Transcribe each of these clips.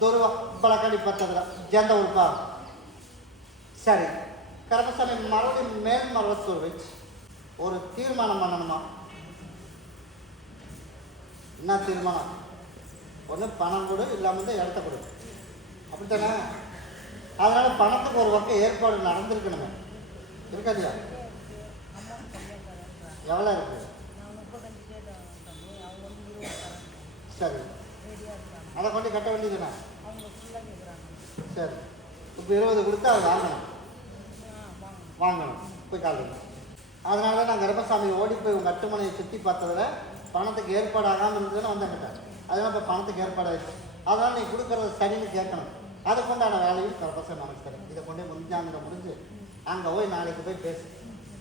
ದೂರ ಬಳಕಡಿ ಬರ್ತದ್ರ ಜಂದ ಉಳ್ಪ சரி கருப்பசாமி மறுபடியும் மேல்மருவத்தூர் வச்சு ஒரு தீர்மானம் பண்ணணுமா? என்ன தீர்மானம்? ஒன்று பணம் கொடு, இல்லாமல் வந்து இடத்த கொடு, அப்படித்தானே? அதனால் பணத்துக்கு ஒரு பக்கம் ஏற்பாடு நடந்திருக்கணுமே, இருக்கா இல்லையா? எவ்வளோ இருக்கு? சரி, அதை கொண்டு கட்ட வேண்டியதுண்ணே. சரி, இப்போ 20 கொடுத்து அதை வாங்கணும் போய் காலையில். அதனால தான் நான் கருப்பசாமி ஓடி போய் உங்கள் கட்டுமனையை சுற்றி பார்த்ததில் பணத்துக்கு ஏற்பாடு ஆகாமல் இருந்ததுன்னு வந்துட்டேன். அதனால் இப்போ பணத்துக்கு ஏற்பாடு ஆகிடுச்சு. அதனால் நீ கொடுக்குறது சரின்னு கேட்கணும். அதுக்குண்டான வேலையும் கருப்பசாமி நமக்கு தரேன். இதை கொண்டு முடிஞ்சாங்க முடிஞ்சு அங்கே போய் நாளைக்கு போய் பேசு.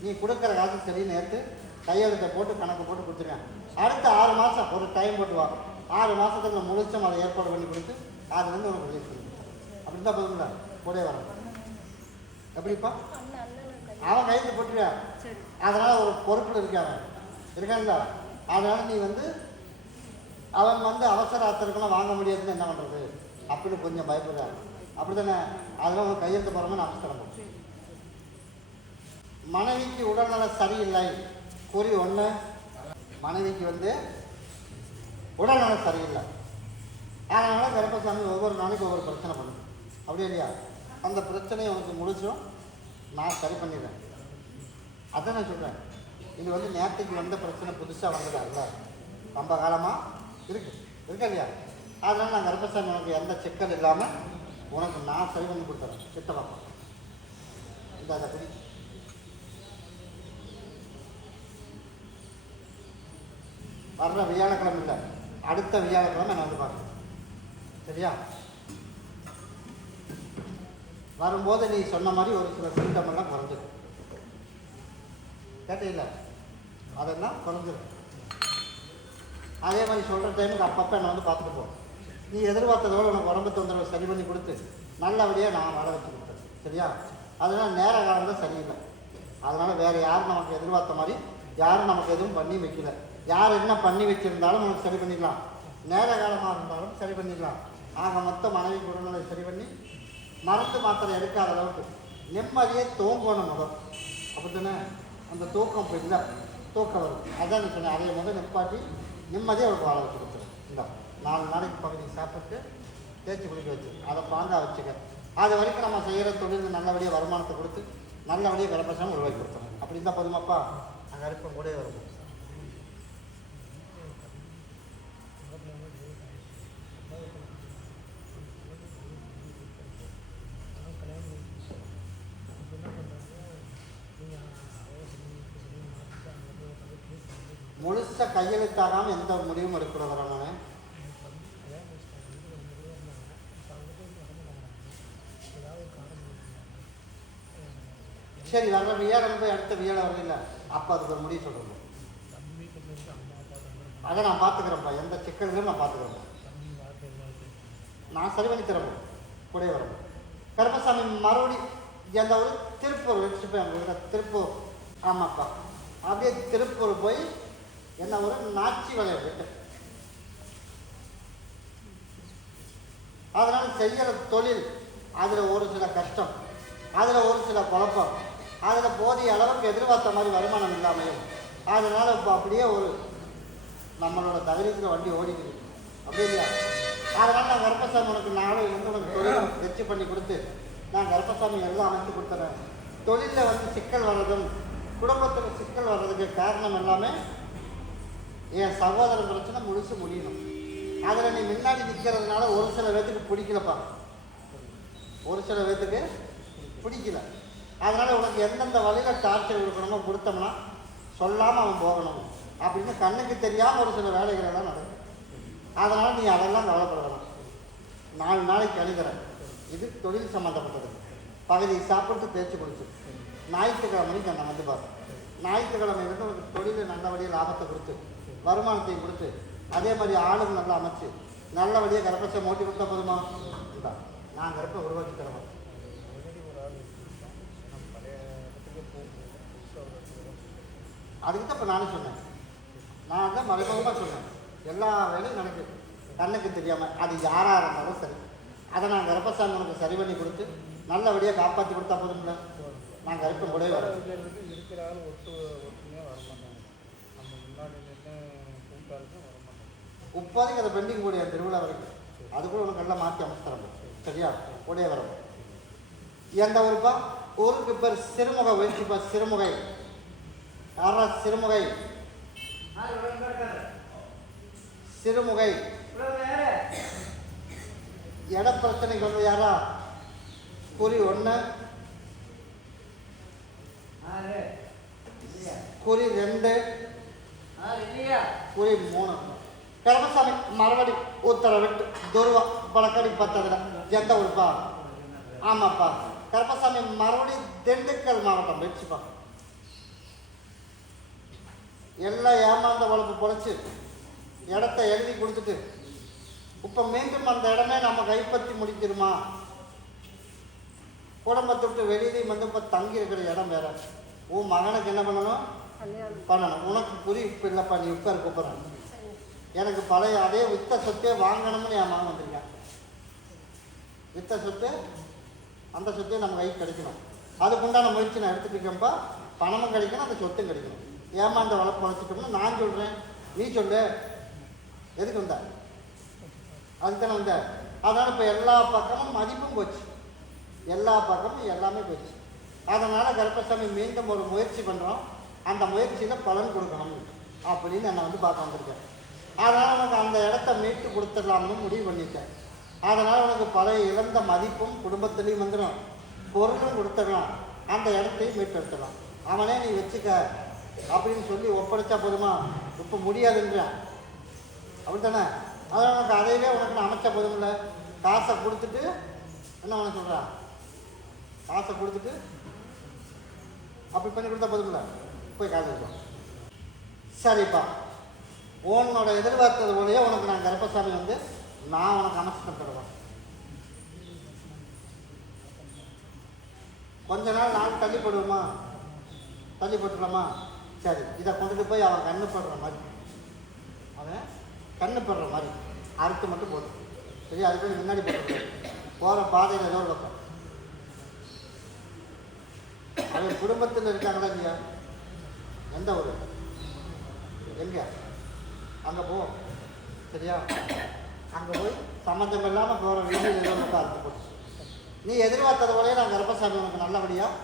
நீ கொடுக்குற காசு சரி நேற்று கையெழுத்தை போட்டு கணக்கு போட்டு கொடுத்துருவேன். அடுத்த 6 மாதம் ஒரு டைம் போட்டு வா. 6 மாதத்துக்கு முழுச்சும் அதை ஏற்பாடு பண்ணி கொடுத்து அதுலேருந்து உனக்கு ரிலீஸ் பண்ணி அப்படி தான் போதுங்களா? கூட வரணும். எப்படிப்பா? அவன் கையில் போட்டுருவா. அதனால் ஒரு பொறுப்பில் இருக்காங்க இருக்காங்களா? அதனால் நீ வந்து அவன் வந்து அவசர ஆத்திரக்கெல்லாம் வாங்க முடியாதுன்னு என்ன பண்ணுறது அப்படின்னு கொஞ்சம் பயப்படுறாங்க. அப்படி தானே? அதெல்லாம் ஒரு கையெழுத்து போகிறோம்னு அவசரம். மனைவிக்கு உடல்நல சரியில்லை கூறி 1, மனைவிக்கு வந்து உடல்நலம் சரியில்லை. அதனால் கருப்பசாமி ஒவ்வொரு நாளைக்கு ஒவ்வொரு பிரச்சனை பண்ணும். அப்படியே இல்லையா? அந்த பிரச்சனையை உனக்கு முழுச்சும் நான் சரி பண்ணிடுறேன். அதை நான் சொல்கிறேன். இது வந்து நேற்றுக்கு வந்த பிரச்சனை புதுசாக வந்ததா இல்லை, ரொம்ப காலமாக இருக்கா இல்லையா? அதனால் நான் கருப்பசாமி உனக்கு எந்த சிக்கல் இல்லாமல் உனக்கு நான் சரி பண்ணி கொடுத்துறேன். கிட்ட பார்ப்போம். இந்த அதை குடி. வர்ற வியாழக்கிழமை இல்லை, அடுத்த வியாழக்கிழமை நான் வந்து பார்க்குறேன். சரியா? வரும்போது நீ சொன்ன மாதிரி ஒரு சில சிம்டமெல்லாம் குறைஞ்சிடும். கேட்டீங்களா? அதெல்லாம் குறைஞ்சிடும். அதே மாதிரி சொல்கிற டைமுக்கு அப்பப்போ என்னை வந்து பார்த்துட்டு போ. நீ எதிர்பார்த்ததோடு உனக்கு உடம்பு தொந்தரவு சரி பண்ணி கொடுத்து நல்லபடியாக நான் வர வச்சு கொடுத்தேன். சரியா? அதனால் நேர காலம் தான் சரியில்லை. அதனால் வேறு யாரும் நமக்கு எதிர்பார்த்த மாதிரி யாரும் நமக்கு எதுவும் பண்ணி வைக்கல. யார் என்ன பண்ணி வச்சுருந்தாலும் நமக்கு சரி பண்ணிக்கலாம். நேர காலமாக இருந்தாலும் சரி பண்ணிக்கலாம். ஆக மொத்த மனைவி உடல்நிலை சரி பண்ணி மருந்து மாத்திரை எடுக்காத அளவுக்கு நிம்மதியே தூங்கணும் முதல். அப்படி தானே? அந்த தூக்கம் இப்போ இல்லை, தூக்கம் வரும். அதான் சொன்னேன். அதை முதல் நிப்பாட்டி நிம்மதியாக அவருக்கு வாழ வச்சு கொடுத்துரும். இந்த 4 நாளைக்கு பகுதி சாப்பிட்டு தேய்ச்சி குளிக்க வச்சு அதை பாங்காக வச்சுக்க. அது வரைக்கும் நம்ம செய்கிற தொழில் நல்லபடியாக வருமானத்தை கொடுத்து நல்லபடியாக கருப்பசாமி உருவாக்கி கொடுத்துரும். அப்படி இருந்தால் போதுமாப்பா? அங்கே இருப்போம் கூட வரும். முழுச கையெழுத்தாகாமல் எந்த முடிவும் எடுக்கிறவரா? நான் சரி வர்ற வியாழன் போய் அடுத்த வியாழ வரல, அப்போ அதுக்கு ஒரு முடிவு சொல்கிறேன். அதை நான் பார்த்துக்கிறேன்ப்பா. எந்த சிக்கல்களும் நான் பார்த்துக்கிறேன். நான் சரி பண்ணி தரேன். கூட வரேன். கருப்பசாமி மறுபடி எந்த ஒரு திருப்பூர் வச்சுப்பேன். உங்களுக்கு திருப்பூர். ஆமாப்பா. அப்படியே திருப்பூர் போய் என்ன ஒரு நாச்சி விளையாட்டு. அதனால் செய்கிற தொழில் அதில் ஒரு சில கஷ்டம், அதில் ஒரு சில குழப்பம், அதில் போதிய அளவுக்கு எதிர்பார்த்த மாதிரி வருமானம் இல்லாமையும், அதனால் இப்போ அப்படியே ஒரு நம்மளோட தகுதிக்கிற வண்டி ஓடிக்குது. அப்படி இல்லையா? அதனால் நான் கருப்பசாமி உனக்கு நானும் வந்து உனக்கு தொழில் வெற்றி பண்ணி கொடுத்து நான் கருப்பசாமி எல்லாம் அமைத்து கொடுத்துறேன். தொழிலில் வந்து சிக்கல் வர்றதும் குடும்பத்துக்கு சிக்கல் வர்றதுக்கு காரணம் எல்லாமே என் சகோதரன் பிரச்சனை முழுசு முடியணும். அதில் நீ முன்னாடி நிற்கிறதுனால ஒரு சில பேத்துக்கு பிடிக்கலப்பா, ஒரு சில பேத்துக்கு பிடிக்கல. அதனால் உனக்கு எந்தெந்த வழியில் டார்ச்சர் கொடுக்கணுமோ கொடுத்தோம்னா சொல்லாமல் அவன் போகணும் அப்படின்னு கண்ணுக்கு தெரியாமல் ஒரு சில வேலைகள் எல்லாம் நடக்கும். அதனால் நீ அதெல்லாம் கவலைப்படலாம். 4 நாளைக்கு அழுகிறேன். இது தொழில் சம்மந்தப்பட்டது. பகுதி சாப்பிட்டு தேய்ச்சி குடிச்சு ஞாயிற்றுக்கிழமைக்கு நான் வந்து பார்ப்பேன். ஞாயிற்றுக்கிழமை வந்து உனக்கு தொழில் நல்லபடியாக லாபத்தை கொடுத்து வருமானத்தையும் கொடுத்து அதே மாதிரி ஆளுங்க நல்லா அமைச்சு நல்லபடியாக கருப்பை ஓட்டி கொடுத்தா போதுமா? இல்லை, நான் கருப்பை உருவாக்கி தருவேன். அதுக்கு தான் இப்போ நானும் சொன்னேன். நான் தான் மறைமுகமாக சொன்னேன். எல்லா வேலையும் நடக்குது கண்ணுக்கு தெரியாமல். அது யாராக இருந்தாலும் சரி, அதை நான் கருப்பசாமி உனக்கு சரி பண்ணி கொடுத்து நல்லபடியாக காப்பாற்றி கொடுத்தா போதும்ல. நான் கருப்பன் கூட வரேன். இருக்கிற ஆள் ஒட்டுமையாக வரமாட்டாங்க. நம்ம முன்னாடி நின்று கூப்பிட்டாருன்னா வரமாட்டாங்க. இப்போதைக்கு அதை பெண்டிங் போடிய திருவிழா வரைக்கும் அது கூட உனக்கு எல்லாம் மாற்றி அமைச்சுத்தரணும். சரியா? உடைய வரும். எந்த ஊருப்பா? ஊருக்கு பேர் சிறுமுகை. வச்சுப்பா சிறுமுகை. யாரா சிறுமுகை? சிறுமுகை. இட பிரச்சனைக்கு வந்து யாரா? குறி 1, குறி 2, குறி 3. கருப்பசாமி மறுபடி உத்தரவிட்டு துருவா பழக்கடி 10. எந்த ஊருப்பா? ஆமாப்பா, கருப்பசாமி மறுபடி திண்டுக்கல் மாவட்டம். வச்சுப்பா. எல்லாம் ஏமாந்த வளர்ப்பு பொழைச்சி இடத்த எழுதி கொடுத்துட்டு இப்போ மீண்டும் அந்த இடமே நம்ம கைப்பற்றி முடிக்கிறோமா? குடும்பத்தை விட்டு வெளியிலையும் வந்து இப்போ தங்கி இருக்கிற இடம் வேற. உன் மகனுக்கு என்ன பண்ணணும்? பண்ணணும். உனக்கு புரி இப்போ இல்லைப்பா, நீ உட்கார கூப்பிட்றேன். எனக்கு பழைய அதே வித்த சொத்தே வாங்கணும்னு என் மகன் வந்திருக்கேன். வித்த சொத்து, அந்த சொத்தே நம்ம கைக்கு கிடைக்கணும். அதுக்குண்டான முயற்சி நான் எடுத்துட்டு இருக்கேன்ப்பா. பணமும் கிடைக்கணும், அந்த சொத்தும் கிடைக்கணும். ஏமாந்த வளர்ப்பு வளர்த்துட்டோம்னா நான் சொல்கிறேன், நீ சொல்லு. எதுக்கு வந்த? அதுதானே வந்த. அதனால் இப்போ எல்லா பக்கமும் மதிப்பும் போச்சு, எல்லா பக்கமும் எல்லாமே போச்சு. அதனால் கருப்பசாமி மீண்டும் ஒரு முயற்சி பண்ணுறோம். அந்த முயற்சியில் பலன் கொடுக்கணும் அப்படின்னு என்னை வந்து பார்க்க வந்திருக்கேன். அதனால் உனக்கு அந்த இடத்த மீட்டு கொடுத்துடலாம்னு முடிவு பண்ணிட்டேன். அதனால் உனக்கு பழைய இழந்த மதிப்பும் குடும்பத்துலேயும் வந்துடும், பொருளும் கொடுத்துடலாம், அந்த இடத்தையும் மீட்டு எடுத்துடலாம். அவனே நீ வச்சுக்க அப்படின்னு சொல்லி ஒப்படைச்சா போதுமா? இப்போ முடியாதுன்றான். அப்படி தானே? அதனால் உனக்கு அதையவே உனக்கு நான் அமைச்சா போதுமில்ல. காசை கொடுத்துட்டு என்ன பண்ண சொல்கிறா? காசை கொடுத்துட்டு அப்படி பண்ணி கொடுத்தா போதுமில்ல. போய் காசு கொடுப்போம். சரிப்பா, உன்னோட எதிர்பார்த்தது போலயே உனக்கு நான் கருப்பசாமி வந்து நான் உனக்கு அமைச்சு தருவேன். கொஞ்ச நாள் தள்ளி போடுவோமா? தள்ளி போட்டுடலாமா? சரி, இதை கொண்டுட்டு போய் அவன் கண்ணு படுற மாதிரி, அவன் கண்ணு படுற மாதிரி அறுத்து மட்டும் போதும். சரி, அது போய் முன்னாடி போட்டு போகிற பாதையில் ஏதோ ஒரு பக்கம் அவன் குடும்பத்தில் இருக்காங்களா இல்லையா? எந்த ஊர்? எங்கே? அங்கே போ. சரியா? அங்கே போய் சம்மந்தம் இல்லாமல் போகிற வீட்டில் ஏதோ ஒரு அறுத்து போட்டு நீ எதிர்பார்த்தது போலயே நான் கருப்பசாமி உனக்கு நல்லபடியாக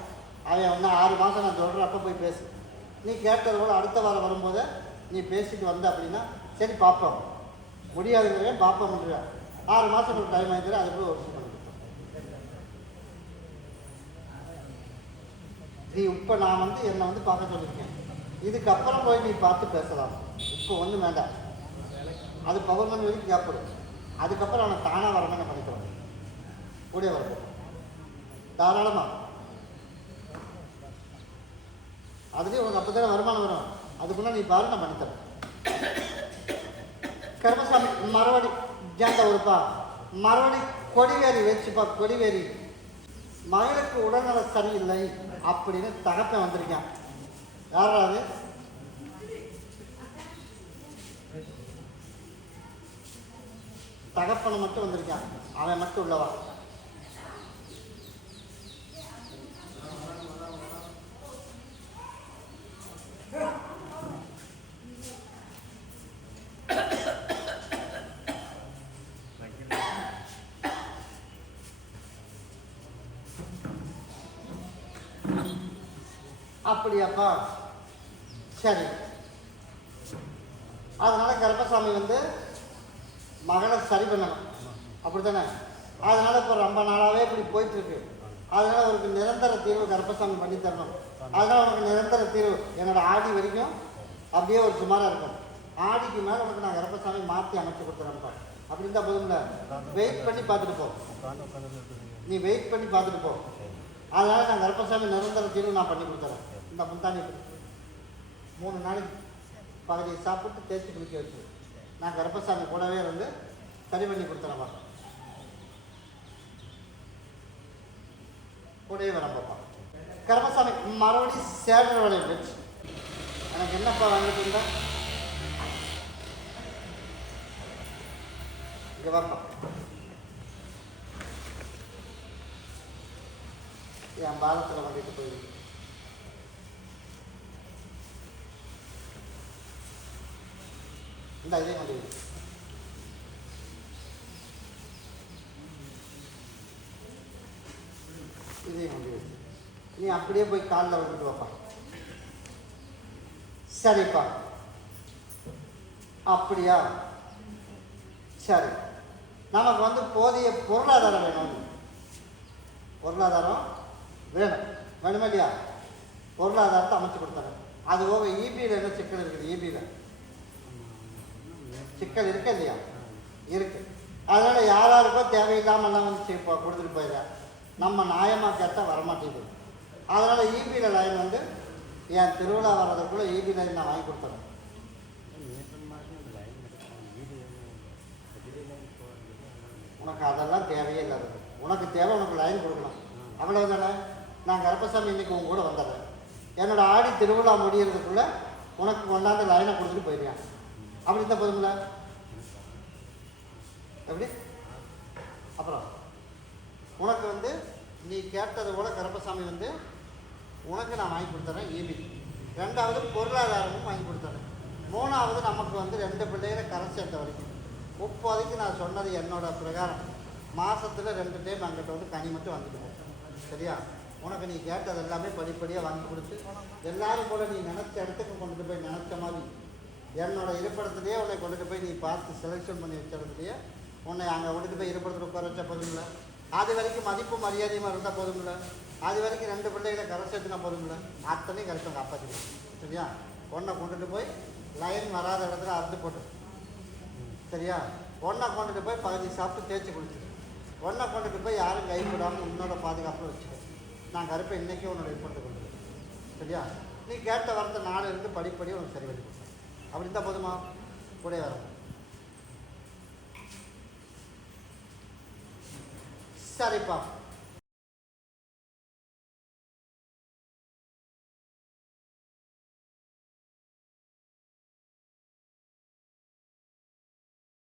அவன் இன்னும் 6 மாதம் நான் சொல்கிறேன். அப்போ போய் பேசு. நீ கேட்டது போல் அடுத்த வாரம் வரும்போது நீ பேசிட்டு வந்த அப்படின்னா சரி பார்ப்போம், முடியாதுங்கிறே பார்ப்போம் முடியா. 6 மாதம் ஒரு டைம் ஆகிடுற, அதுக்குள்ள ஒரு விஷயம் பண்ணிக்கலாம். நீ இப்போ நான் வந்து என்னை வந்து பார்க்க சொல்லியிருக்கேன். இதுக்கப்புறம் போய் நீ பார்த்து பேசலாம். இப்போ ஒன்றும் வேண்டாம். அது பௌர்ணமி வரைக்கும் கேட்படும். அதுக்கப்புறம் அவனை தானாக வரணும்னு பண்ணிக்கிறோம். கூடிய வரணும் தாராளமாக. அதுலேயும் உனக்கு அப்போ தானே வருமானம் வரும். அதுக்குள்ள நீ பாரு, நான் பண்ணித்தரேன். கருப்பசாமி மறுபடி ஜாந்த ஊருப்பா. மறுபடி கொடிவேரி வச்சுப்பா. கொடிவேரி மகளுக்கு உடல்நல சரியில்லை அப்படின்னு தகப்பன் வந்திருக்கான். யாராவது? தகப்பனை மட்டும் வந்திருக்கான். அவன் மட்டும் உள்ளவா? அப்படியாப்பா? சரி. அதனால கருப்பசாமி வந்து மகளை சரி பண்ணணும், அப்படி தானே? அதனால இப்போ ரொம்ப நாளாகவே இப்படி போயிட்டுருக்கு. அதனால அவருக்கு நிரந்தர தீர்வு கருப்பசாமி பண்ணி தரணும். அதனால உனக்கு நிரந்தர தீர்வு என்னோட ஆடி வரைக்கும் அப்படியே ஒரு சுமாராக இருக்கும். ஆடிக்கு மேலே உனக்கு நான் கருப்பசாமி மாற்றி அமைச்சு கொடுத்துறேன்ப்பா. அப்படி இருந்தால் போதும்ல. வெயிட் பண்ணி பார்த்துட்டு போ. நீ வெயிட் பண்ணி பார்த்துட்டு போ. அதனால நான் கருப்பசாமி நிரந்தர தீர்வு நான் பண்ணி கொடுத்துறேன். இந்த முந்தானி 3 நாளைக்கு பகுதியை சாப்பிட்டு தேய்ச்சி குளிக்க வச்சு நான் கருப்பசாமி கூடவே வந்து சரி பண்ணி கொடுத்துறேன். பார்ப்பேன் கூடவே வரேன் பார்ப்பா. கருப்பசாமி மறுபடியும் சேடர் வேலையை வச்சு எனக்கு என்னப்பா வாங்கிட்டு இருந்தா இங்கே வாப்பா. என் பாதத்தில் வந்துட்டு போயிருக்கு. இந்த இதே கொண்டு வை. இதே கொண்டு வை. நீ அப்படியே போய் காலில் வந்துட்டு வைப்பா. சரிப்பா, அப்படியா? சரி, நமக்கு வந்து போதிய பொருளாதாரம் வேணும். பொருளாதாரம் வேணுமா இல்லையா? பொருளாதாரத்தை அமைச்சு கொடுத்தாங்க. அது போக ஈபியில் என்ன சிக்கல் இருக்குது? ஈபியில் சிக்கல் இருக்கு இல்லையா? இருக்கு. அதனால் யாராருக்கோ தேவையில்லாமல்லாம் வந்து கொடுத்துட்டு போயிடுறேன். நம்ம நியாயமாக கேட்டால் வரமாட்டேங்குது. அதனால் ஈபியில் லைன் வந்து என் திருவிழா வர்றதுக்குள்ளே ஈபி லைன் நான் வாங்கி கொடுத்துறேன். உனக்கு அதெல்லாம் தேவையே இல்லாதது. உனக்கு தேவை, உனக்கு லைன் கொடுக்கணும், அவ்வளவு தானே. நான் கருப்பசாமி இன்னைக்கு உங்க கூட வந்துடுறேன். என்னோட ஆடி திருவிழா முடிகிறதுக்குள்ளே உனக்கு கொண்டாந்து லைனை கொடுத்துட்டு போயிடுவேன். அப்படி தான் போதுங்களா? எப்படி? அப்புறம் உனக்கு வந்து நீ கேட்டது போல கருப்பசாமி வந்து உனக்கு நான் வாங்கி கொடுத்துறேன் ஈபி. ரெண்டாவது பொருளாதாரமும் வாங்கி கொடுத்துறேன். மூணாவது நமக்கு வந்து 2 பிள்ளைகளை கரை சேர்த்த வரைக்கும் இப்போதைக்கு நான் சொன்னது என்னோட பிரகாரம் மாதத்தில் 2 டைம் அங்கிட்ட வந்து கனி மட்டும் வந்துட்டு போ. சரியா? உனக்கு நீ கேட்டது எல்லாமே படிப்படியாக வாங்கி கொடுத்து எல்லாரும் போல நீ நினச்ச இடத்துக்கு கொண்டுட்டு போய் நினச்ச மாதிரி என்னோட இருப்பிடத்துலேயே உன்னை கொண்டுட்டு போய் நீ பார்த்து செலெக்ஷன் பண்ணி வச்ச இடத்துலையே உன்னை அங்கே கொண்டுட்டு போய் இருப்பிடத்தில் உட்கார வச்சா போதுங்கள? அது வரைக்கும் மதிப்பு மரியாதையுமா இருந்தால் போதுங்கள? அது வரைக்கும் 2 பிள்ளைகளை கரை சேர்த்துனா போதுங்கள? அத்தனையும் கரெக்டாக காப்பாற்றிக்கலாம். சரியா? உன்னை கொண்டுட்டு போய் லைன் வராத இடத்துல அறுத்து போட்டு, சரியா? ஒன்றை கொண்டுட்டு போய் பகுதி சாப்பிட்டு தேய்ச்சி குளிச்சுட்டு, ஒன்றை கொண்டுட்டு போய் யாரும் கைவிடாமல் உன்னோட பாதுகாப்பில் வச்சுக்க. நான் கருப்பை இன்றைக்கே உன்னோட ரிப்போர்ட்டை கொண்டு போய், சரியா? நீ கேட்ட வரத்தை 4 இருந்து படிப்படியாக உனக்கு சரி பண்ணி கொடுத்தேன். அப்படி இருந்தால் போதுமா? கூட வரணும். சரிப்பா.